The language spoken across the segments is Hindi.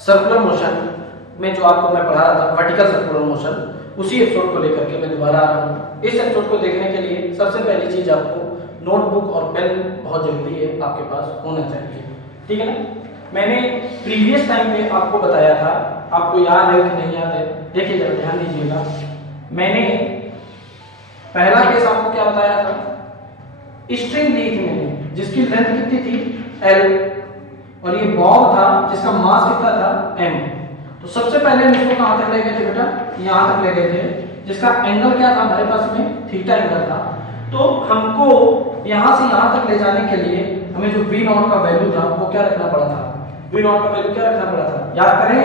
सर्कुलर मोशन में जो आपको मैं पढ़ा रहा था वर्टिकल सर्कुलर मोशन, उसी एपिसोड को लेकर के मैं दोबारा आ रहा हूँ। इस एपिसोड को देखने के लिए सबसे पहली चीज आपको नोटबुक और पेन बहुत जरूरी है, आपके पास होना चाहिए, ठीक है ना। मैंने प्रीवियस टाइम पे आपको बताया था, आपको याद है कि नहीं याद है, देखिए जरा ध्यान दीजिएगा। मैंने पहला केस आपको क्या बताया था, स्ट्रिंग दी थी मैंने जिसकी लेंथ कितनी थी L, और ये बॉल था जिसका मास कितना था M। तो सबसे पहले हम इसको कहां तक ले गए थे बेटा, यहां तक ले गए थे, जिसका एंगल क्या था हमारे पास में, थीटा एंगल था। तो हमको यहां से यहां तक ले जाने के लिए हमें जो V नॉट का वैल्यू था वो क्या रखना पड़ा था, V नॉट का वैल्यू क्या रखना पड़ा था, याद करें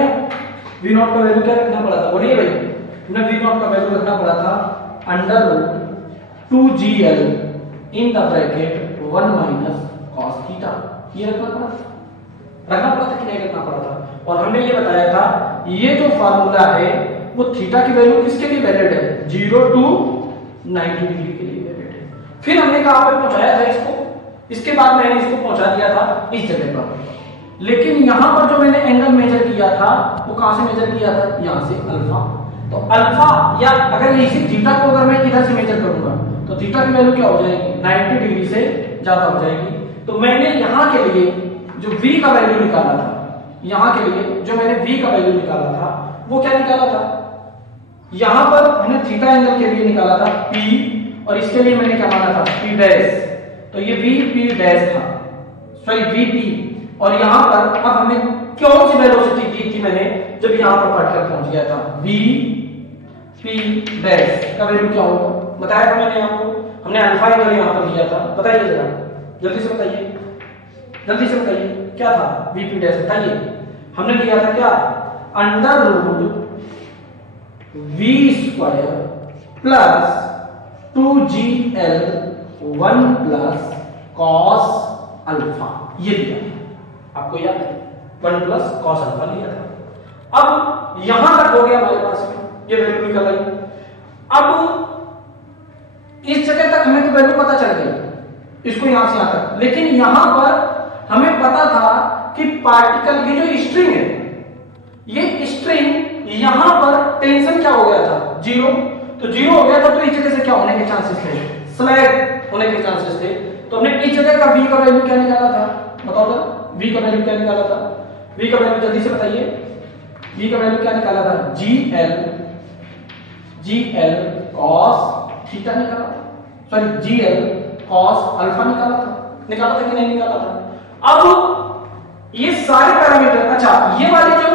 V नॉट का वैल्यू क्या रखना पड़ा था, बोलिए भाई। हमने V नॉट का वैल्यू रखना पड़ा था √2GL in the bracket 1 minus cos theta. ये रखना पड़ा था कि नहीं रखना पड़ा था। और हमने ये बताया था ये जो फार्मूला है वो थीटा की वैल्यू किसके लिए वैलिड है, 0 to 90 डिग्री के लिए वैलिड है। फिर हमने कहां पे पहुंचाया था इसको, इसके बाद मैंने इसको पहुंचा दिया था इस जगह पर। लेकिन यहां पर जो मैंने एंगल मेजर किया था वो कहां से मेजर किया था, यहां से अल्फा। तो अल्फा या अगर इसी थीटा को अगर मैं इधर से मेजर करूंगा तो थीटा की वैल्यू क्या हो जाएगी, 90 डिग्री से ज्यादा हो जाएगी। तो मैंने यहां के लिए जो v का वैल्यू निकाला था, यहां के लिए जो मैंने v का वैल्यू निकाला था वो क्या निकाला था, यहां पर हमने थीटा एंगल के लिए निकाला था p, और इसके लिए मैंने क्या माना था p डैश। तो ये vp डैश था, सॉरी vp। और यहां पर अब हमें कौन सी वेलोसिटी दी थी मैंने, जब यहां पर पार्टिकल पहुंच गया था, vp डैश का वैल्यू क्या होगा बताया था मैंने आपको। हमने अल्फा एंगल यहां पर लिया था, बताइए जरा जल्दी से बताइए, जल्दी से बताइए क्या था vp डैश, बताइए। हमने लिया था क्या, √v² plus 2gl 1 plus cos alpha, ये दिया आपको याद है, 1 प्लस cos अल्फा लिया था। अब यहां तक हो गया हमारे पास में, ये वैल्यू निकल आई। अब इस जगह तक हमें तो वैल्यू पता चल गई, इसको यहां से यहां तक। लेकिन यहां पर हमें पता था कि पार्टिकल की जो स्ट्रिंग है, ये स्ट्रिंग यहां पर टेंशन क्या हो गया था, 0। तो 0 हो गया था तो इस जगह से क्या होने के चांसेस थे, स्लैग होने के चांसेस थे। तो हमने इस जगह का v का वैल्यू क्या निकाला था, बताओ तो, v का वैल्यू क्या निकाला था, v का वैल्यू जल्दी से बताइए, v का वैल्यू क्या निकाला था, gl cos थीटा निकाला था, सॉरी gl cos अल्फा निकाला था कि नहीं निकाला था। अब ये सारे पैरामीटर, अच्छा ये वाली जो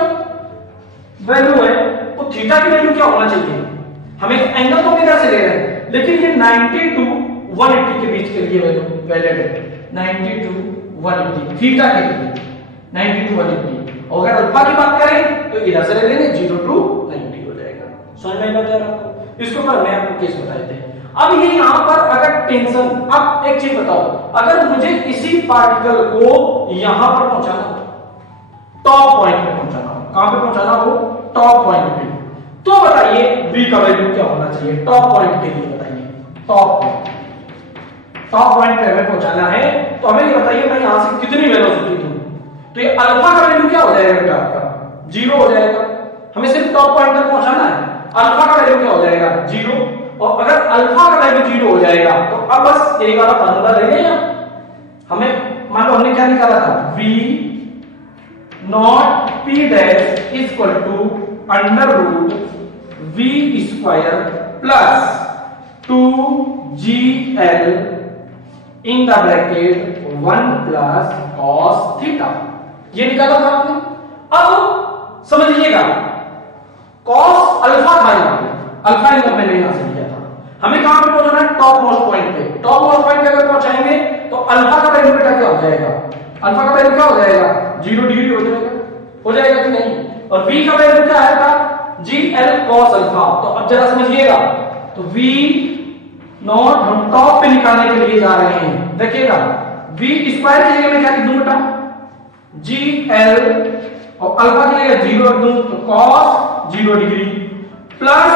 वैल्यू है वो थीटा की वैल्यू क्या होना चाहिए, हमें एंगल तो किधर से ले रहे हैं, लेकिन ये 90 to 180 के बीच के लिए वैल्यू वैलिड है, 90 to 180 थीटा के लिए 90 to 180। और अगर अल्फा की बात करें तो इधर से ले लेंगे 0 to 90 हो जाएगा। समझ में आ रहा है आपको, इसके ऊपर मैं आपको केस बताए थे। अब ये यहां पर अगर टेंशन, अब एक चीज बताओ, अगर मुझे इसी पार्टिकल को यहां पर पहुंचाना, टॉप पॉइंट पे पहुंचाना, कहां पे पहुंचाना, वो टॉप पॉइंट पे, तो बताइए v का वैल्यू क्या होना चाहिए टॉप पॉइंट के लिए, बताइए टॉप पॉइंट पे हमें पहुंचाना है। तो हमें ये बताइए मैं यहां से कितनी वेलोसिटी दूं, तो ये अल्फा का वैल्यू क्या हो जाएगा बेटा, आपका 0 हो जाएगा। हमें सिर्फ टॉप पॉइंट तक पहुंचाना है, अल्फा का वैल्यू क्या हो जाएगा 0। और अगर अल्फा का वैल्यू 0 हो जाएगा तो अब बस यही वाला फार्मूला ले लेंगे। हमें मान लो हमने क्या निकाला था, v naught p dash equal to √v² plus 2gl in the bracket 1 plus cos theta, ये निकाला था आपने। अब समझिएगा cos अल्फा था, यहां पे अल्फा एंगल मैंने यहां से लिया था, हमें कहां पे पहुंचना है, टॉप मोस्ट पॉइंट पे। टॉप मोस्ट पॉइंट पे अगर पहुंचाएंगे तो अल्फा का वैल्यू बेटा क्या हो जाएगा, अल्फा का वैल्यू क्या हो जाएगा 0 डिग्री हो जाएगा कि नहीं। और v का वैल्यू क्या आएगा, gl cos अल्फा। तो अब जरा समझिएगा, तो v नॉट हम टॉप पे निकालने के लिए जा रहे हैं, देखिएगा v स्क्वायर की जगह में क्या लिख दूं बेटा, gl और अल्फा की जगह 0 रख दूं तो cos 0 degree plus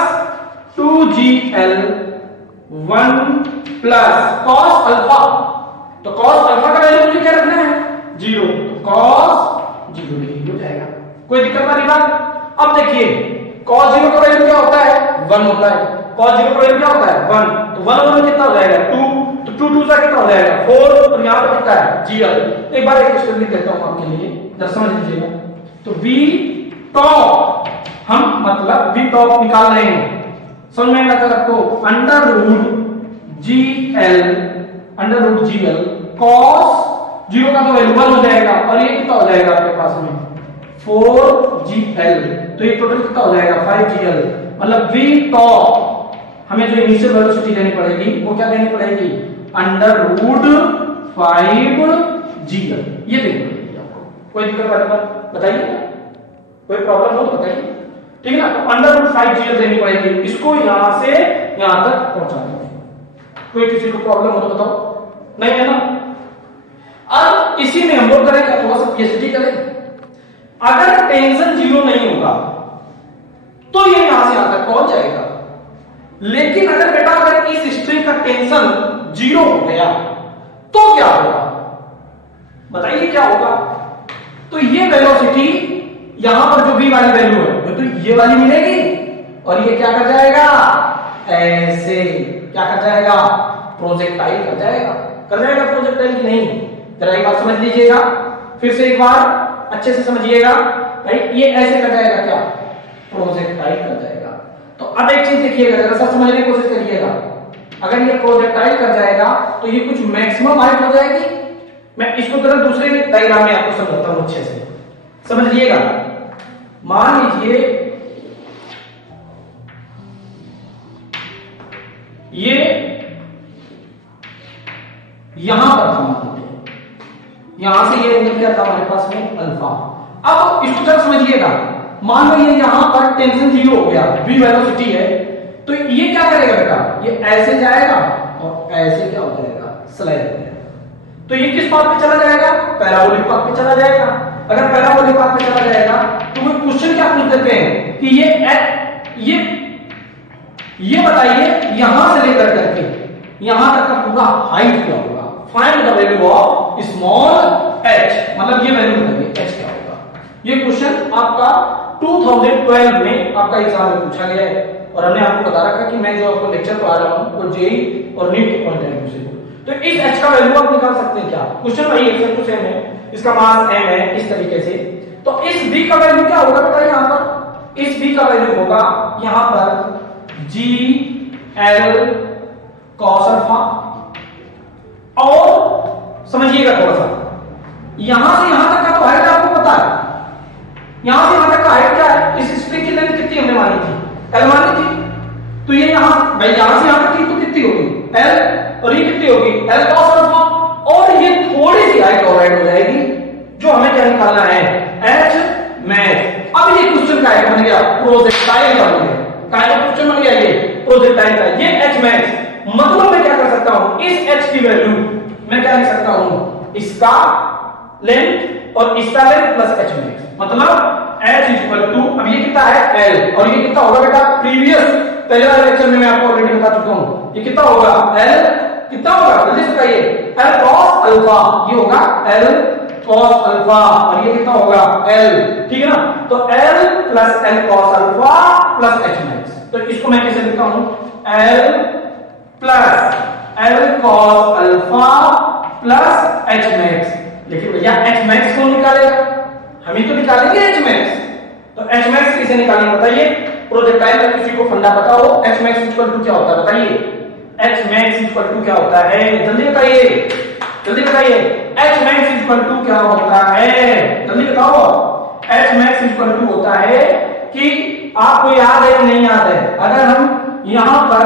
2gl 1 plus cos alpha. तो cos अल्फा का वैल्यू मुझे क्या रखना है 0, तो cos 0 डिग्री हो जाएगा। कोई दिक्कत वाली बात? अब देखिए cos 0 का वैल्यू क्या होता है? 1 होता है। cos 0 का वैल्यू क्या होता है? 1। तो 1 1 कितना हो जाएगा? 2। तो 2 2 का कितना हो जाएगा? 4। और यहां पर कितना है? gl। एक बार एक क्वेश्चन लिख देता हूं आपके लिए, जरा समझ लीजिएगा। तो v टॉप हम मतलब v टॉप निकाल रहे हैं, समझ में आएगा आपको? अंडर रूट gl cos 0 का तो वैल्यू 1 हो जाएगा, और ये कितना हो जाएगा आपके पास में? 4gl। तो ये टोटल कितना हो जाएगा? 5gl। मतलब v टॉप हमें जो इनिशियल वेलोसिटी देनी पड़ेगी वो क्या देनी पड़ेगी? Under root 5gl। ये देनी पड़ेगी आपको। कोई दिक्कत वाली बात बताइए, कोई प्रॉब्लम हो तो बताइए, ठीक है ना? तो अंडर रूट 5gl देनी पड़ेगी, इसको यहां से यहां तक पहुंचा दो। कोई किसी को प्रॉब्लम हो तो बताओ, नहीं है ना? अब इसी में हम लोग करेंगे, थोड़ा सा पीएचडी करेंगे। अगर टेंशन 0 नहीं होगा तो ये यहां से यहां तक पहुंच जाएगा, लेकिन अगर बेटा अगर इस स्ट्रिंग का टेंशन 0 हो गया तो क्या होगा? बताइए क्या होगा? तो ये वेलोसिटी यहां पर जो v वाली वैल्यू है तो ये वाली मिलेगी, और ये क्या कर जाएगा? ऐसे क्या कर जाएगा? प्रोजेक्टाइल कर जाएगा। कर जाएगा प्रोजेक्टाइल की नहीं? जरा एक बात समझ लीजिएगा, फिर से एक बार अच्छे से समझिएगा। राइट, ये ऐसे कर जाएगा, क्या? प्रोजेक्टाइल कर जाएगा। तो अब एक चीज देखिएगा, जरा सा समझने की कोशिश करिएगा। अगर ये प्रोजेक्टाइल कर जाएगा तो ये कुछ मैक्सिमम हाइट हो जाएगी। मैं इसको जरा दूसरे डायग्राम में आपको समझाता हूं, अच्छे से समझिएगा। मान लीजिए ये यहां पर था, मान लीजिए यहां से ये एंगल क्या था हमारे पास में? अल्फा। अब इसको जरा समझिएगा, मान लो ये यहां पर टेंशन 0 हो गया, v वेलोसिटी है, तो ये क्या करेगा बेटा? ये ऐसे जाएगा और ऐसे क्या हो जाएगा? स्लाइड हो जाएगा। तो ये किस पाथ पे चला जाएगा? पैराबोलिक पाथ पे चला जाएगा। अगर पैराबोलिक पाथ पे चला जाएगा तो वो क्वेश्चन क्या पूछ देते हैं कि ये बताइए यहां से लेकर करके यहां तक का पूरा हाइट क्या होगा? Find the value of small h, मतलब ये वैल्यू बताइए h क्या होगा। ये क्वेश्चन आपका 2012 में आपका एग्जाम में पूछा गया है, और हमने आपको बता रखा कि मैं जो आपको लेक्चर पढ़ा रहा हूं वो जेई और नीट के पॉइंट ऑफ व्यू से। तो इस h का वैल्यू आप निकाल सकते हैं क्या? क्वेश्चन वही है, कुछ सेम है, इसका मास m है, इस तरीके से। तो इस b का वैल्यू क्या होगा बेटा? यहां पर इस b का वैल्यू होगा यहां पर gl cos अल्फा। और समझिएगा थोड़ा सा, यहां से यहां तक का तो हाइट आपको पता है, यहां से यहां तक का हाइट क्या है? इस स्ट्रिंग की लेंथ कितनी हमने मानी थी? l मानी थी। तो ये यहां भाई यहां से यहां तक की तो कितनी होगी? l, और ये कितनी होगी? l cos alpha. और ये थोड़ी सी हाइट और ऐड हो जाएगी, जो हमें क्या निकालना है? h max। अब ये क्वेश्चन का बन गया प्रोजेक्टाइल का, बन गया का क्वेश्चन बन गया ये प्रोजेक्टाइल का। ये h max मतलब मैं क्या कर सकता हूं? इस h की वैल्यू मैं क्या लिख सकता हूं? इसका लेंथ और इसका लेंथ प्लस h max, मतलब h इक्वल टू, अब ये कितना है? l, और ये कितना होगा बेटा? प्रीवियस पहले वाले लेक्चर में मैं आपको ऑलरेडी बता चुका हूं, ये कितना होगा? l कितना होगा? जल्दी से बताइए। l cos अल्फा, ये होगा l cos अल्फा, और ये कितना होगा? l, ठीक है ना? तो l plus l cos alpha plus h max। तो इसको मैं कैसे लिखता हूं? l plus l cos alpha plus h max। लेकिन भैया h max कौन निकालेगा? हम ही तो निकालेंगे h max। तो h max किसे निकालेंगे बताइए? प्रोजेक्टाइल का किसी को फंडा पता हो? h max इक्वल टू क्या होता है बताइए? h max इक्वल टू क्या होता है? जल्दी बताइए, जल्दी बताइए। h max इक्वल टू क्या होता है? जल्दी बताओ। h max इक्वल टू होता है कि आपको याद है कि नहीं याद है? अगर हम यहां पर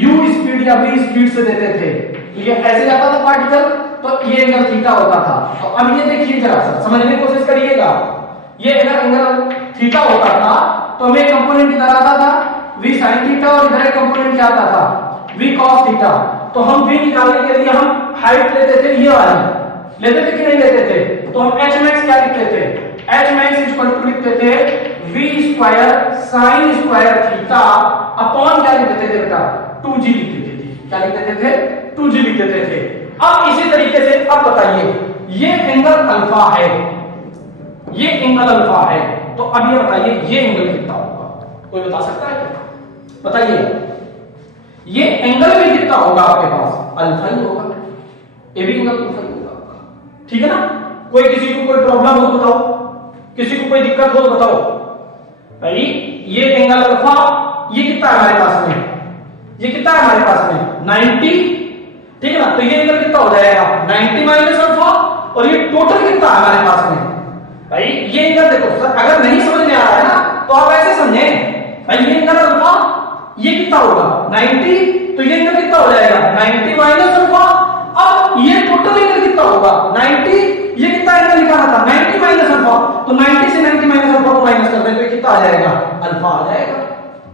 u स्पीड या v स्पीड से देते थे तो ये ऐसे जाता था पार्टिकल, तो ये एंगल थीटा होता था। तो अब ये देखिए, जरा सा समझने की कोशिश करिएगा। ये अगर एंगल थीटा होता था तो हमें कंपोनेंट इधर आता था v sin थीटा, और इधर एक कंपोनेंट क्या आता था? v cos theta. तो हम v निकालने के लिए हम हाइट लेते थे, ये वाली लेते थे कि नहीं लेते थे? तो हम h max क्या लिखते थे? h max इक्वल टू लिखते थे v square sin square theta upon क्या लिखते थे बेटा? 2g लिखते थे। क्या लिखते थे? 2g लिखते थे। अब इसी तरीके से अब बताइए, ये एंगल अल्फा है, ये एंगल अल्फा है, तो अब ये बताइए ये एंगल कितना होगा, कोई बता सकता है क्या? बताइए ये एंगल भी कितना होगा आपके पास? अल्फा ही होगा, ये भी एंगल अल्फा ही होगा आपका, ठीक है ना? कोई किसी को कोई प्रॉब्लम हो तो बताओ, किसी को कोई दिक्कत हो तो बताओ भाई। ये एंगल अल्फा ये कितना है हमारे पास में, ये कितना है हमारे पास में 90, ठीक है ना? तो ये एंगल कितना हो जाएगा 90 माइनस अल्फा, और ये टोटल कितना है हमारे पास में भाई? ये एंगल देखो सर, अगर नहीं समझ में आ रहा है ना तो आप ऐसे समझें भाई, ये एंगल अल्फा ये कितना होगा 90, तो ये एंगल कितना हो जाएगा 90 माइनस अल्फा। अब ये टोटल एंगल कितना होगा 90, ये कितना एंगल निकाला था 90 माइनस अल्फा, तो 90 से 90 माइनस अल्फा को माइनस कर दें तो कितना आ जाएगा? अल्फा आ जाएगा।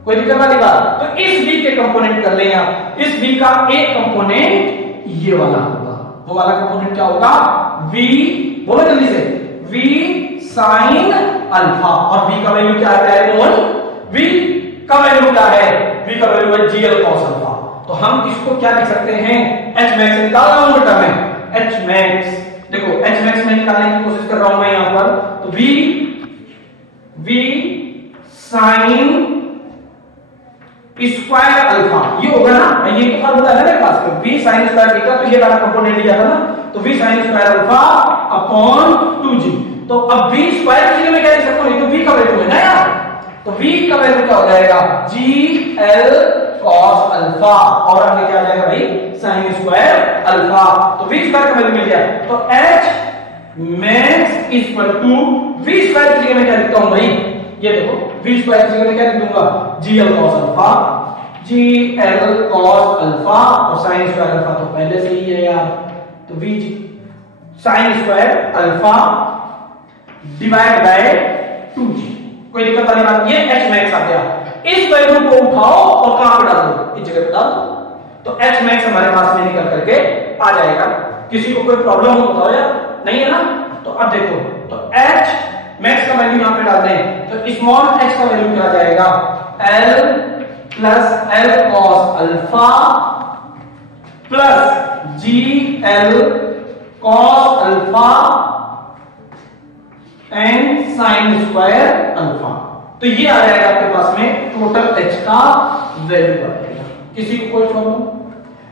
कोई दिक्कत वाली बात? तो इस v के कंपोनेंट कर लें आप, इस v का एक कंपोनेंट ये वाला होगा, वो वाला कंपोनेंट क्या होगा? v, बोलो जल्दी से, v sin अल्फा, और v का वैल्यू क्या है? v का वैल्यू क्या है? v का वैल्यू है gl cos अल्फा। तो हम इसको क्या लिख सकते हैं? h max निकाल रहा हूं बेटा मैं, h max, देखो h max में निकालने की कोशिश कर रहा हूं मैं यहां पर, तो v sin स्क्वायर अल्फा ये होगा ना, ये तो फार्मूला है मेरे पास, v sin स्क्वायर थीटा, तो ये वाला कंपोनेंट लिया था ना, तो v sin square alpha upon 2g। तो अब v स्क्वायर की जगह मैं क्या लिख सकता हूं? ये तो v का वैल्यू है ना यार, तो v का वैल्यू क्या हो जाएगा? gl cos अल्फा, और आगे क्या आ जाएगा भाई? sin square alpha. तो v स्क्वायर का वैल्यू मिल गया, तो h max equal to v square की जगह मैं क्या लिखता हूं भाई? ये देखो v स्क्वायर की जगह मैं क्या लिख दूंगा? gl cos alpha, gl cos alpha, और sin स्क्वायर अल्फा तो पहले से ही है यार, तो v sin square alpha divide by 2g। कोई दिक्कत वाली बात? ये h max आ गया, इस वैल्यू को उठाओ और कहां पे डाल दो? इस जगह पे डाल दो, तो h max हमारे पास में निकल करके आ जाएगा। किसी को कोई प्रॉब्लम हो बताओ यार, नहीं है ना? तो अब देखो, तो h max का वैल्यू यहां पे डाल दें, तो स्मॉल h का वैल्यू क्या आ जाएगा? l plus l cos alpha plus gl cos alpha and sin square alpha. तो ये आ जाएगा आपके पास में टोटल h का वैल्यू आ जाएगा। किसी को कोई प्रॉब्लम?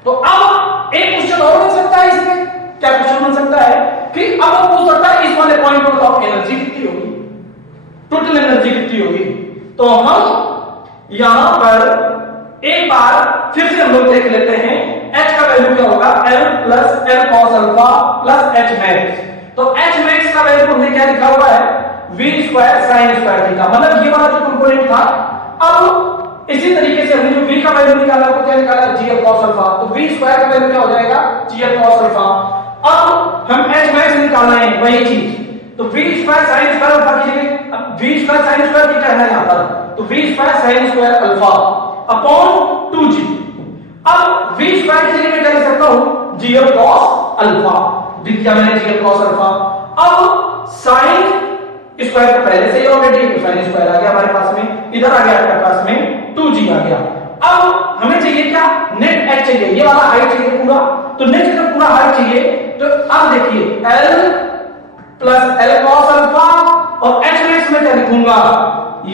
तो अब एक क्वेश्चन और बन सकता है इसमें, क्या क्वेश्चन बन सकता है कि अब वो पूछ सकता है इस वाले पॉइंट पर बताओ एनर्जी कितनी होगी, टोटल एनर्जी कितनी होगी। तो हम यहां पर एक बार फिर से हम लोग देख लेते हैं, h का वैल्यू क्या होगा? l plus l cos alpha plus h max। तो h max का वैल्यू हमने क्या लिखा हुआ है? v square sin square theta, मतलब ये वाला जो कंपोनेंट था। अब इसी तरीके से हमने जो v का वैल्यू निकाला वो क्या निकाला? gl cos अल्फा, तो v स्क्वायर का वैल्यू क्या हो जाएगा? gl cos alpha. अब हम h max निकालना है वही चीज, तो v square sin square alpha की जगह v square sin square theta है ना यहां पर, तो v square sin square alpha upon 2g। अब v स्क्वायर की जगह मैं क्या लिख सकता हूं? gl cos अल्फा, दिख गया मैंने gl cos अल्फा। अब sin स्क्वायर तो पहले से ही ऑलरेडी, तो sin स्क्वायर आ गया हमारे पास में, इधर आ गया आपके पास में 2g आ गया। अब हमें चाहिए क्या? नेट h चाहिए, ये वाला हाइट चाहिए पूरा, तो नेट जब पूरा हाइट चाहिए तो अब देखिए l plus l cos alpha और h max में क्या लिखूंगा?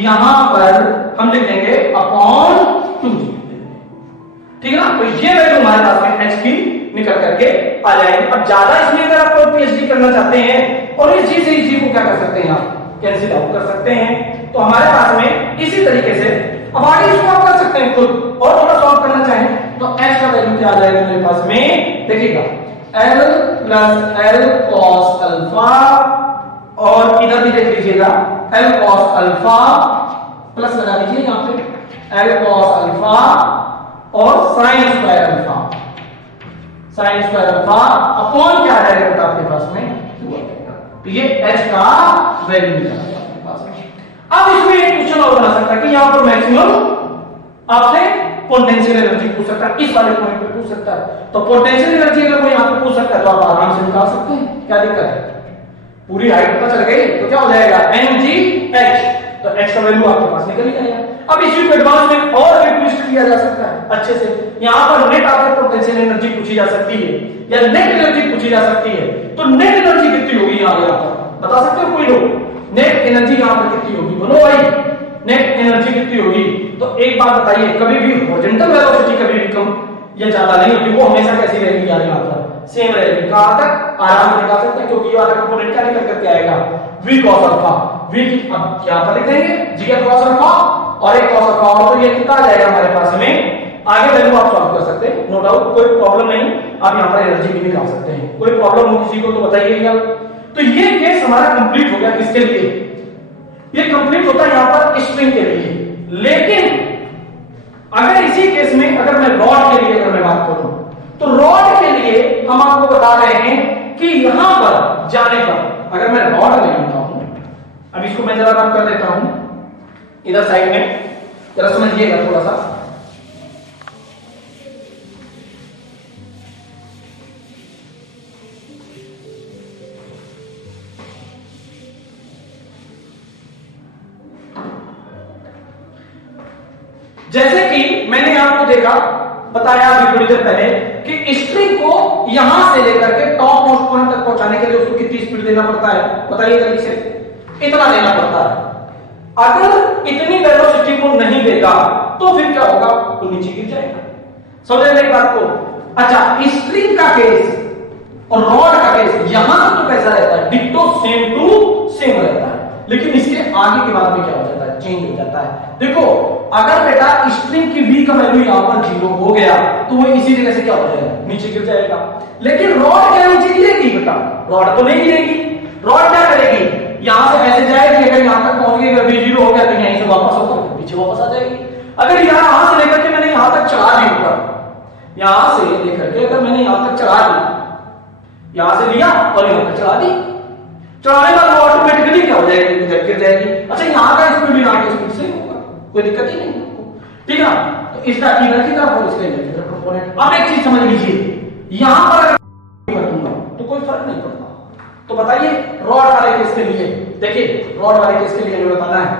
यहां पर हम लिख देंगे अपॉन 2g, ठीक है ना? तो ये वैल्यू हमारे पास में h की निकल करके आ जाएगी। अब ज्यादा इसमें अगर आप पीएचडी करना चाहते हैं और इस जी से इस जी को क्या कर सकते हैं? आप कैंसिल आउट कर सकते हैं। तो हमारे पास में इसी तरीके से अब आगे इसको आप कर सकते हैं खुद, और थोड़ा सॉल्व करना चाहें तो h का वैल्यू क्या आ जाएगा मेरे पास में? देखिएगा l plus l cos alpha, और इधर भी देख लीजिएगा l cos अल्फा प्लस लगा लीजिए यहां पे l cos अल्फा और sin square alpha, sin square alpha upon क्या आ जाएगा आपके पास में? 2 आ जाएगा। तो ये h का वैल्यू निकला आपके पास में। अब इसमें एक क्वेश्चन और बना सकता है कि यहां पर मैक्सिमम आपसे पोटेंशियल एनर्जी पूछ सकता है, इस वाले पॉइंट पे पूछ सकता है। तो पोटेंशियल एनर्जी अगर कोई यहां पे पूछ सकता है तो आप आराम से निकाल सकते हैं, क्या दिक्कत है? पूरी हाइट पता चल गई तो क्या हो जाएगा? mgh, तो h का वैल्यू आपके पास निकल ही आएगा। अब इसी को एडवांस में और भी ट्विस्ट किया जा सकता है अच्छे से। यहां पर नेट आपको पोटेंशियल एनर्जी पूछी जा सकती है या नेट एनर्जी पूछी जा सकती है, तो नेट एनर्जी कितनी होगी यहां पर बता सकते हो कोई लोग? नेट एनर्जी यहां पर कितनी होगी, बोलो भाई नेट एनर्जी कितनी होगी। तो एक बात बताइए, कभी भी हॉरिजॉन्टल वेलोसिटी कभी भी कम या ज्यादा नहीं होती, वो हमेशा कैसी रहेगी यार, यहां पर सेम रहेगी। कहां तक, आराम से निकाल सकते हैं, क्योंकि ये वाला कंपोनेंट क्या निकल करके आएगा, v cos अल्फा। v की अब यहां पर लिख देंगे g cos अल्फा और एक cos अल्फा, और तो ये कितना आ जाएगा हमारे पास में, आगे वैल्यू आप सॉल्व कर सकते हैं, नो डाउट, कोई प्रॉब्लम नहीं। आप यहां पर एनर्जी भी निकाल सकते हैं, कोई प्रॉब्लम हो किसी को तो बताइएगा। तो ये केस हमारा कंप्लीट हो गया, किसके लिए, ये कंप्लीट होता है यहां पर स्ट्रिंग के लिए। लेकिन अगर इसी केस में अगर मैं रॉड के लिए अगर मैं बात करूं, तो रॉड के लिए हम आपको बता रहे हैं कि यहां पर जाने पर अगर मैं रॉड ले लेता हूं, अब इसको मैं जरा रब कर देता हूं इधर साइड में, जरा समझिएगा थोड़ा सा। जैसे कि मैंने आपको देखा बताया अभी थोड़ी देर पहले कि स्ट्रिंग को यहां से लेकर के टॉप मोस्ट पॉइंट तक पहुंचाने के लिए उसको कितनी स्पीड देना पड़ता है, बताइए जल्दी से, इतना देना पड़ता है। अगर इतनी वेलोसिटी को नहीं देगा तो फिर क्या होगा, तो नीचे गिर जाएगा। समझ रहे बात को। अच्छा, स्ट्रिंग का केस और रॉड का केस यहां तो कैसा रहता है, डिट्टो सेम टू सेम रहता है, लेकिन इसके आगे के बाद में क्या हो जाता है, चेंज हो जाता है। देखो अगर बेटा स्ट्रिंग की v का वैल्यू यहां पर 0 हो गया तो वो इसी जगह से क्या हो जाएगा, नीचे गिर जाएगा। लेकिन रॉड क्या नीचे गिरेगी बेटा, रॉड तो नहीं गिरेगी। रॉड क्या करेगी, यहां से ऐसे जाएगी, अगर यहां तक पहुंच गई, अगर v 0 हो गया तो यहीं से वापस होकर पीछे वापस आ जाएगी। अगर यहां से लेकर के मैंने यहां तक चढ़ा दी ऊपर, यहां से लेकर के अगर मैंने यहां तक चढ़ा दी, यहां से लिया और यहां तक चढ़ा दी, चढ़ाने का वो ऑटोमेटिकली क्या हो जाएगी, इधर गिर जाएगी। अच्छा, यहां का स्पीड यहां की स्पीड से होगा, कोई दिक्कत ही नहीं, ठीक है। तो इसका इधर की तरफ और इसका इधर की तरफ कंपोनेंट। अब एक चीज समझ लीजिए, यहां पर अगर कर दूंगा तो कोई फर्क नहीं पड़ता। तो बताइए रॉड वाले केस के लिए, देखिए रॉड वाले केस के लिए हमें बताना है,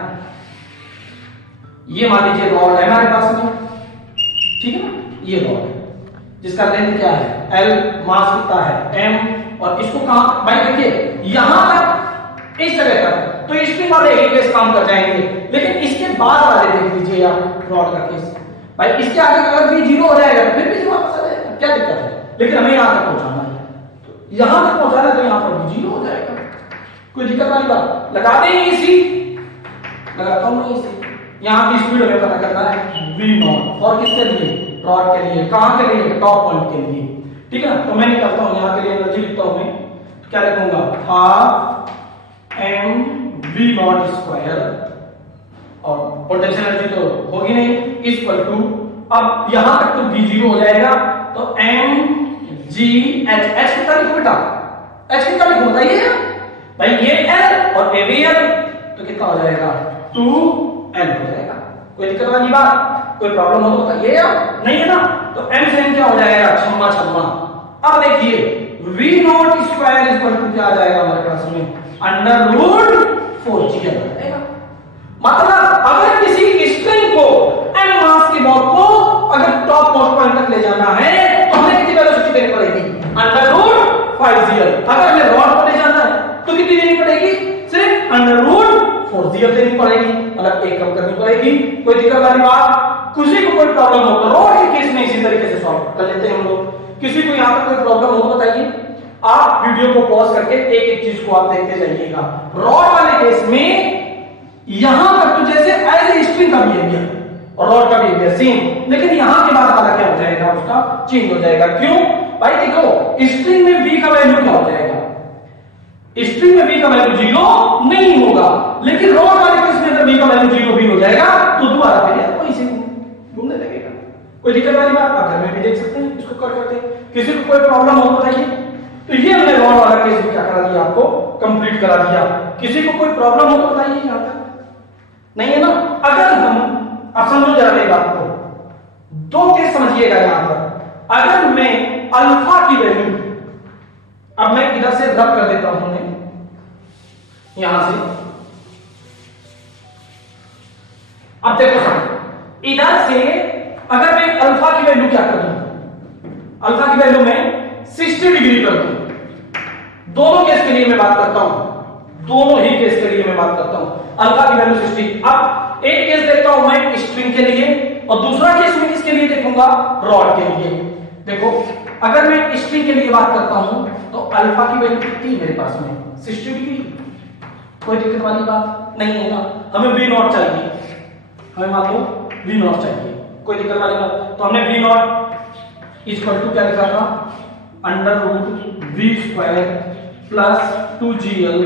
ये मान लीजिए रॉड है हमारे पास में, ठीक है ना, ये रॉड है जिसका लेंथ क्या है L, मास कितना है M, और इसको कहां भाई, देखिए यहां तक इस जगह तक तो स्ट्रिंग वाले एक केस काम कर जाएंगे, लेकिन इसके बाद वाले देख लीजिए आप रॉड का केस, भाई इसके आगे अगर भी 0 हो जाएगा तो फिर भी वापस आ जाएगा, क्या दिक्कत है। लेकिन हमें यहां तक पहुंचाना है, तो यहां तक पहुंचाना है तो यहां पर भी 0 हो जाएगा, कोई दिक्कत वाली बात। लगाते ही इसी लगाता हूं मैं इसी, यहां की स्पीड हमें पता करना है v0, और किसके लिए, रॉड के लिए, कहां के लिए, टॉप पॉइंट के लिए, ठीक है ना। तो मैं निकालता हूं यहां के लिए एनर्जी लिखता हूं मैं, तो क्या लिखूंगा, हाफ m v0 स्क्वायर, और पोटेंशियल एनर्जी तो होगी नहीं, इक्वल टू, अब यहां तक तो v0 हो जाएगा, तो m g h, h कितना लिखो बेटा, h कितना लिखो बताइए भाई, ये l और ये भी l, तो कितना हो जाएगा 2l हो जाएगा। कोई दिक्कत वाली बात, कोई प्रॉब्लम हो तो बताइए यार, नहीं है ना। तो m से m क्या हो जाएगा, छम्मा छम्मा। अब देखिए v0 स्क्वायर इक्वल टू क्या आ जाएगा हमारे पास में, अंडर रूट 4g आएगा। मतलब अगर किसी स्ट्रिंग को m मास की बॉल को अगर टॉप मोस्ट पॉइंट तक ले जाना है तो हमें कितनी वेलोसिटी देनी पड़ेगी, अंडर रूट 5g। अगर हमें रॉड को ले जाना है तो कितनी देनी पड़ेगी, सिर्फ अंडर रूट 4g देनी पड़ेगी, मतलब एक कम करनी पड़ेगी। कोई दिक्कत वाली बात, किसी को कोई प्रॉब्लम हो तो रॉड के केस में इसी तरीके से सॉल्व कर लेते हैं हम लोग। किसी को यहां पर कोई प्रॉब्लम हो तो बताइए, आप वीडियो को पॉज करके एक एक चीज को आप देखते जाइएगा। रॉड वाले केस में यहां पर तो जैसे एज ए स्ट्रिंग का बिहेवियर और रॉड का बिहेवियर सेम, लेकिन यहां के बाद वाला क्या हो जाएगा, उसका चेंज हो जाएगा। क्यों भाई, देखो स्ट्रिंग में v का वैल्यू क्या हो जाएगा, स्ट्रिंग में v का वैल्यू 0 नहीं होगा, लेकिन रॉड वाले केस में अगर v का वैल्यू 0 भी हो जाएगा तो दोबारा फिर वहीं से घूमने लगेगा। कोई दिक्कत वाली बात, आप घर में भी देख सकते हैं, इसको कर करते हैं। किसी को कोई प्रॉब्लम हो बताइए। तो ये हमने रॉड वाला केस भी क्या करा दिया, आपको कंप्लीट करा दिया। किसी को कोई प्रॉब्लम हो तो बताइए, यहां तक नहीं है ना। अगर हम अब समझो जरा मेरी बात को, दो केस समझिएगा यहां पर। अगर मैं अल्फा की वैल्यू, अब मैं इधर से रब कर देता हूं यहां से, अब देखो इधर से अगर मैं अल्फा की वैल्यू क्या कर दूं, अल्फा की वैल्यू में 60 डिग्री कर दूं। दोनों केस के लिए मैं बात करता हूं, दोनों ही केस के लिए मैं बात करता हूं। अल्फा की वैल्यू 60। अब एक केस देखता हूं मैं स्ट्रिंग के लिए और दूसरा केस मैं किसके लिए देखूंगा, रॉड के लिए। देखो अगर मैं स्ट्रिंग के लिए बात करता हूं तो अल्फा की वैल्यू कितनी है मेरे पास में, 60 डिग्री। कोई दिक्कत वाली बात नहीं है ना। हमें v नॉट चाहिए, हमें मान लो v नॉट चाहिए, कोई दिक्कत वाली बात। तो हमने v नॉट इक्वल टू क्या लिखा था, under root v square plus 2gl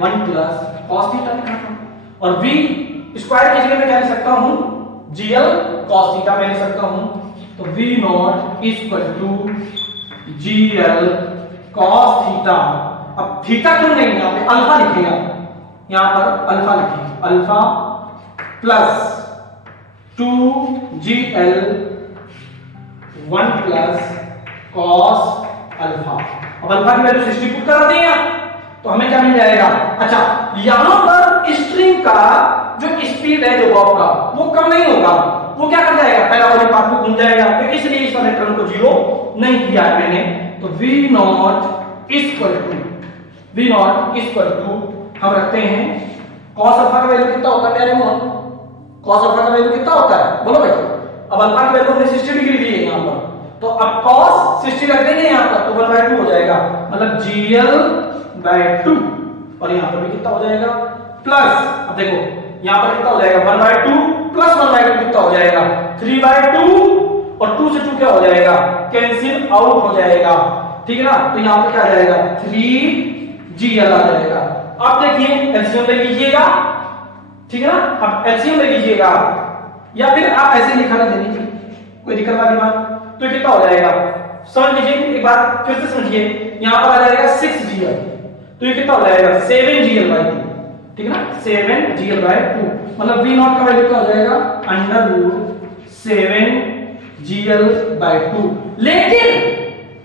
1 plus cos theta लिखा था। और v स्क्वायर की जगह मैं क्या लिख सकता हूं, gl cos थीटा मैं लिख सकता हूं। तो v naught equal to gl cos theta. अब थीटा क्यों नहीं, यहां पे अल्फा लिखेगा, यहां पर अल्फा लिखेंगे, alpha plus 2gl 1 plus cos alpha. अब अल्फा की वैल्यू 60 पुट करा देंगे तो हमें क्या मिल जाएगा। अच्छा यहां पर स्ट्रिंग का जो स्पीड है जो बॉब का वो कम नहीं होगा, वो क्या कर जाएगा, पहला वाले पार्ट को घूम जाएगा। तो इसलिए इस वाले टर्म को जीरो नहीं किया है मैंने। तो v नॉट इक्वल टू हम रखते हैं cos अल्फा का वैल्यू कितना होता है प्यारे मोहन, cos अल्फा का वैल्यू कितना होता है बोलो भाई। अब अल्फा की वैल्यू हमने 60 डिग्री दी है यहां पर, तो अब cos 60 रख देंगे यहां पर, तो 1/2 हो जाएगा, मतलब gl/2। और यहां पर भी कितना हो जाएगा प्लस, अब देखो यहां पर कितना हो जाएगा 1/2 प्लस 1/2 कितना हो जाएगा 3/2 और 2 से 2 क्या हो जाएगा, कैंसिल आउट हो जाएगा, ठीक है ना। तो यहां पर क्या आ जाएगा 3gl आ जाएगा। अब देखिए एलसीएम ले लीजिएगा, ठीक है ना। अब एलसीएम ले लीजिएगा या फिर आप ऐसे लिखा ना दे दीजिए, कोई दिक्कत वाली बात। तो कितना हो जाएगा समझ लीजिए एक बार फिर से समझिए, यहां पर आ जाएगा 6gl, तो ये कितना हो जाएगा 7gl/2, ठीक है ना, 7gl/2। मतलब v नॉट का वैल्यू क्या हो जाएगा अंडर रूट 7gl/2। लेकिन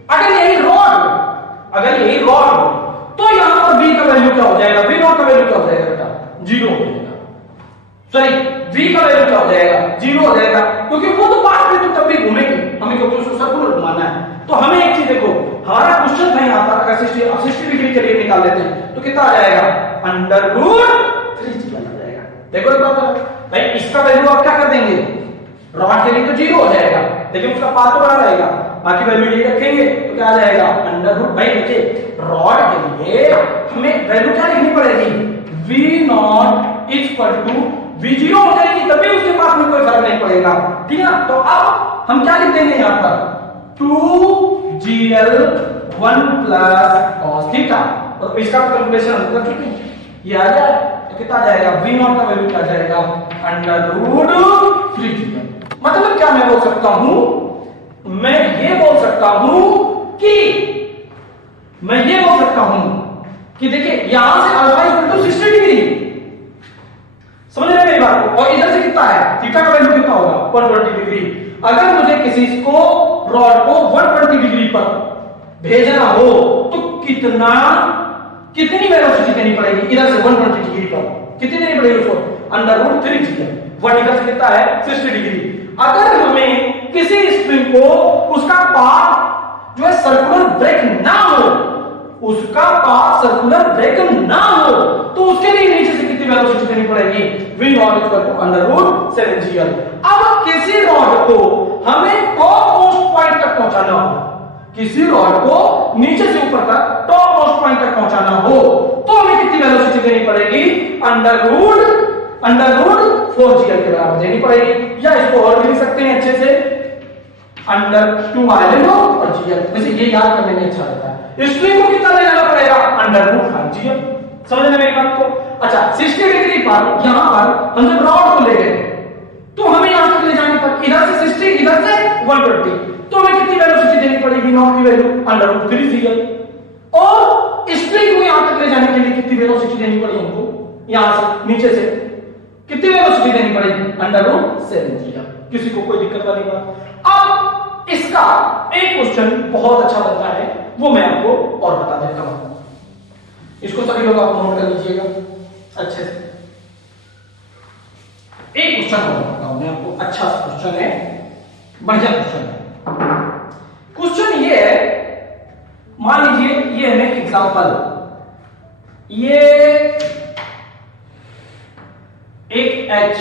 अगर यही रॉड तो यहां पर v का वैल्यू क्या हो जाएगा, v नॉट का वैल्यू क्या हो जाएगा बेटा, 0 हो जाएगा। सॉरी v का वैल्यू क्या हो जाएगा 0 हो जाएगा, क्योंकि वो तो पार्ट में तो तब भी घूमेगी, हमें क्योंकि उसको सर्कुलर घुमाना है। तो हमें एक चीज देखो, हमारा क्वेश्चन था यहां पर अगर 60 डिग्री के लिए निकाल लेते हैं तो कितना आ जाएगा अंडर रूट 3gl आ जाएगा। देखो एक बात भाई, इसका वैल्यू आप क्या कर देंगे, रॉड के लिए तो 0 हो जाएगा, लेकिन उसका पाथ तो बड़ा रहेगा, बाकी वैल्यू ये रखेंगे तो क्या आ जाएगा अंडर रूट। भाई देखिए रॉड के लिए हमें वैल्यू क्या लिखनी पड़ेगी, v naught equal to v0 हो जाएगी, तभी उसके पास में कोई फर्क नहीं पड़ेगा, ठीक है ना। तो अब हम क्या लिख देंगे यहां पर 2gl 1 प्लस cos थीटा, और इसका कैलकुलेशन हम कर चुके हैं, ये आ जाए तो कितना आ जाएगा v नॉट का वैल्यू क्या आ जाएगा अंडर रूट 3gl। मतलब क्या मैं बोल सकता हूं, मैं ये बोल सकता हूं कि देखिए यहां से अल्फा इक्वल टू 60 डिग्री, समझ रहे हैं मेरी बात को। और इधर से कितना है थीटा का वैल्यू कितना होगा 120 डिग्री। अगर मुझे किसी को रॉड को 120 डिग्री पर भेजना हो तो कितनी वेलोसिटी देनी पड़ेगी, इधर से 120 डिग्री पर कितनी देनी पड़ेगी उसको अंडर रूट 3gl। वर्टिकल से कितना है 60 डिग्री। अगर हमें किसी स्ट्रिंग को उसका पाथ जो है सर्कुलर ब्रेक ना हो, तो उसके लिए नीचे से कितनी वेलोसिटी देनी पड़ेगी v naught equal to under root 7gl। अब किसी रॉड को हमें टॉप मोस्ट पॉइंट तक पहुंचाना हो, किसी रॉड को नीचे से ऊपर तक टॉप मोस्ट पॉइंट तक पहुंचाना हो, तो हमें कितनी वेलोसिटी देनी पड़ेगी अंडर रूट 4gl के बराबर देनी पड़ेगी। या इसको और भी लिख सकते हैं अच्छे से अंडर 2 और gl, वैसे ये याद करने में अच्छा रहता है। स्ट्रिंग को कितना ले जाना पड़ेगा अंडर रूट 5gl, समझ रहे मेरी बात को। अच्छा 60 डिग्री पर यहां पर हम जब रॉड को ले गए तो हमें यहां तक ले जाने पर इधर से 60 इधर से 120, तो हमें कितनी वेलोसिटी देनी पड़ेगी नॉट की वैल्यू अंडर रूट 3gl। और स्ट्रिंग को यहां तक ले जाने के लिए कितनी वेलोसिटी देनी पड़ेगी हमको, यहां से नीचे से कितनी वेलोसिटी देनी पड़ेगी अंडर रूट 7gl। किसी को कोई दिक्कत वाली बात। अब इसका एक क्वेश्चन बहुत अच्छा बनता है, वो मैं आपको और बता देता हूं, इसको सभी लोग आप नोट कर लीजिएगा अच्छे से। एक क्वेश्चन और बताता हूं मैं आपको, अच्छा क्वेश्चन है, बढ़िया क्वेश्चन है। क्वेश्चन ये है, मान लीजिए ये है एग्जांपल, ये एक h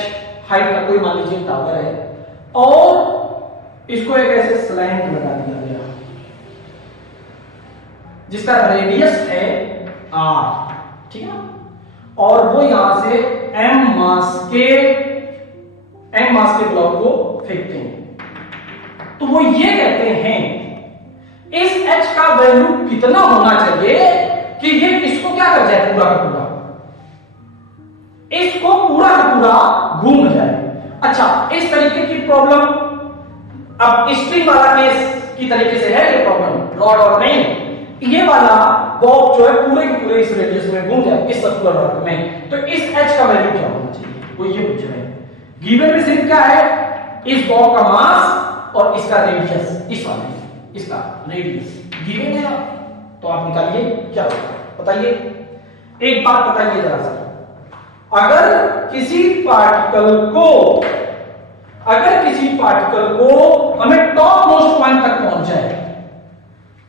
हाइट का कोई मान लीजिए टावर है और इसको एक ऐसे स्लैंट लगा दिया गया जिसका रेडियस है r, ठीक है, और वो यहां से m मास के ब्लॉक को फेंकते हैं। तो वो ये कहते हैं इस h का वैल्यू कितना होना चाहिए कि ये इसको क्या कर जाए, पूरा का पूरा, इसको पूरा का पूरा घूम जाए। अच्छा, इस तरीके की प्रॉब्लम अब स्ट्रिंग वाला केस की तरीके से है ये प्रॉब्लम, रॉड और नहीं, ये वाला बॉब जो है पूरे के पूरे इस रेडियस में घूम जाए, इस सर्कुलर आर्क में। तो इस h का वैल्यू क्या होना चाहिए, वो ये पूछ रहे हैं। गिवन में सिर्फ क्या है, इस बॉब का मास और इसका रेडियस, इस वाले इसका रेडियस गिवन है, तो आप निकालिए क्या होगा, बताइए। एक बात बताइए जरा सा, अगर किसी पार्टिकल को हमें टॉप मोस्ट पॉइंट तक पहुंच जाए,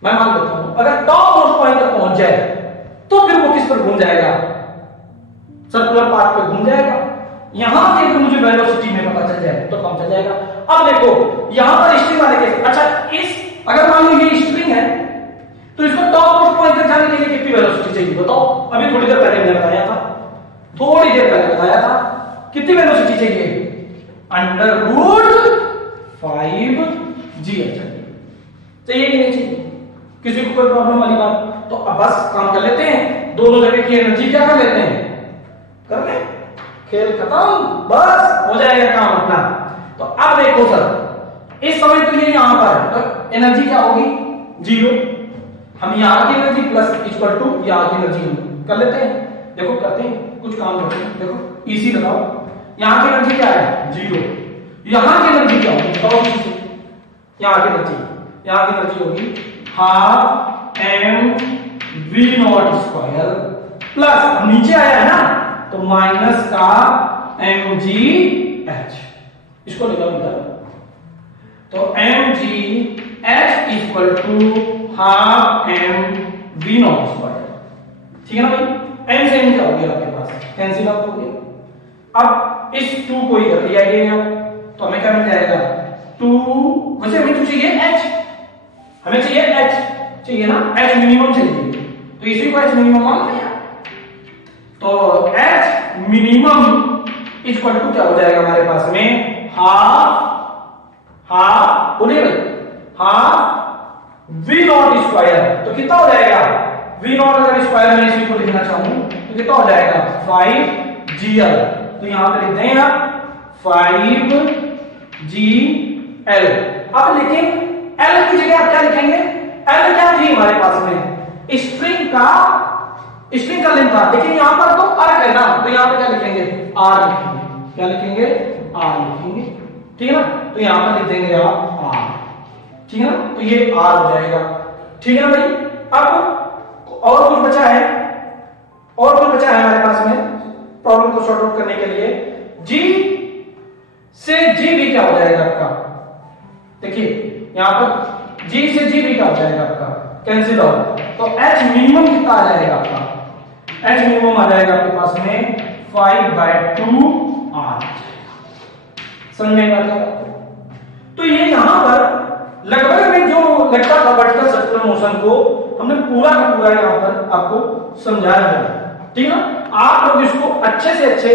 मैं मान लेता हूं अगर टॉप मोस्ट पॉइंट तक पहुंच जाए तो फिर वो किस पर घूम जाएगा, सर्कुलर पाथ पर घूम जाएगा। यहां से अगर मुझे वेलोसिटी में पता चल जाए तो कम चल जाएगा। अब देखो यहां पर स्ट्रिंग वाले केस, अच्छा इस अगर मान लो ये स्ट्रिंग है तो इसको टॉप मोस्ट पॉइंट तक जाने के लिए कितनी वेलोसिटी चाहिए बताओ। अभी थोड़ी देर पहले मैंने बताया था, कितनी वेलोसिटी चाहिए, √5gh चाहिए कि नहीं चाहिए, किसी को कोई प्रॉब्लम वाली बात। तो अब बस काम कर लेते हैं, दोनों जगह की एनर्जी क्या कर लेते हैं, कर ले, खेल खत्म, बस हो जाएगा काम अपना। तो अब देखो सर, इस समय तो ये यहां पर है तो एनर्जी क्या होगी, 0। हम यहां की एनर्जी प्लस इक्वल टू यहां की एनर्जी कर लेते हैं। देखो करते हैं, कुछ काम करते हैं, देखो इजी लगाओ, यहां की एनर्जी क्या है, 0, यहां की एनर्जी क्या होगी बताओ, यहां की एनर्जी होगी हाफ mv0² प्लस नीचे आया है ना तो माइनस का mgh, इसको निकालो इधर, तो mgh equal to half mv0², ठीक है ना भाई। m से m क्या हो गया आपके पास, कैंसिल आउट हो गया। अब इस 2 को इधर ले आइए तो हमें क्या मिल जाएगा, 2, वैसे हमें तो चाहिए h, हमें चाहिए h चाहिए ना, h मिनिमम चाहिए, तो इसी को h मिनिमम मान लिया। तो h मिनिमम इक्वल टू क्या हो जाएगा हमारे पास में, हाफ बोलिए भाई, हाफ v0²। तो कितना हो जाएगा, v0 अगर स्क्वायर में इसी को लिखना चाहूं तो कितना हो जाएगा, 5gl। तो यहां पे लिख दें आप 5gl। अब लेकिन L की जगह आप क्या लिखेंगे, L क्या थी हमारे पास में, स्ट्रिंग का लेंथ था, लेकिन यहां पर तो अर्क है ना, तो यहां पे क्या लिखेंगे, R लिखेंगे, क्या लिखेंगे, R लिखेंगे, ठीक है ना। तो यहां पर लिख देंगे आप R, ठीक है ना, तो ये R हो जाएगा, ठीक है ना भाई। अब और कुछ बचा है हमारे पास में प्रॉब्लम को सॉर्ट आउट करने के लिए, G से G भी क्या हो जाएगा आपका, देखिए यहां पर G से G भी क्या हो जाएगा आपका, कैंसिल आउट। तो H मिनिमम कितना आ जाएगा आपका, H मिनिमम आ जाएगा आपके पास में 5/2R, समझ में आ गया। तो ये यहां पर लगभग में जो लगता था वर्टिकल सर्कुलर मोशन को हमने पूरा का पूरा यहां पर आपको समझाया है, ठीक है ना। आप लोग इसको अच्छे से अच्छे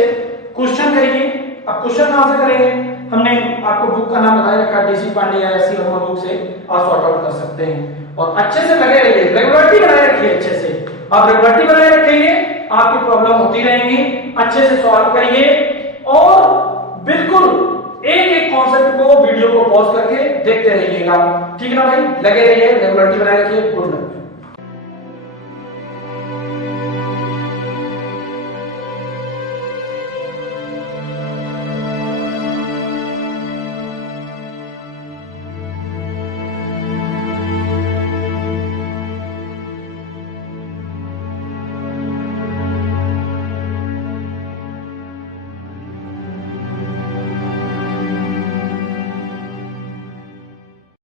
क्वेश्चन करिए। अब क्वेश्चन कहां से करेंगे, हमने आपको बुक का नाम बताया रखा, डीसी पांडे या ऐसी वर्मा बुक से आप सॉर्ट आउट कर सकते हैं। और अच्छे से लगे रहिए, रेगुलरिटी बनाए रखिए, अच्छे से आप रेगुलरिटी बनाए रखेंगे, आपकी प्रॉब्लम होती रहेंगी, अच्छे से सॉल्व करिए और बिल्कुल एक एक कॉन्सेप्ट को वीडियो को पॉज करके देखते रहिएगा, ठीक है ना भाई। लगे रहिए, रेगुलरिटी बनाए रखिए। Good night.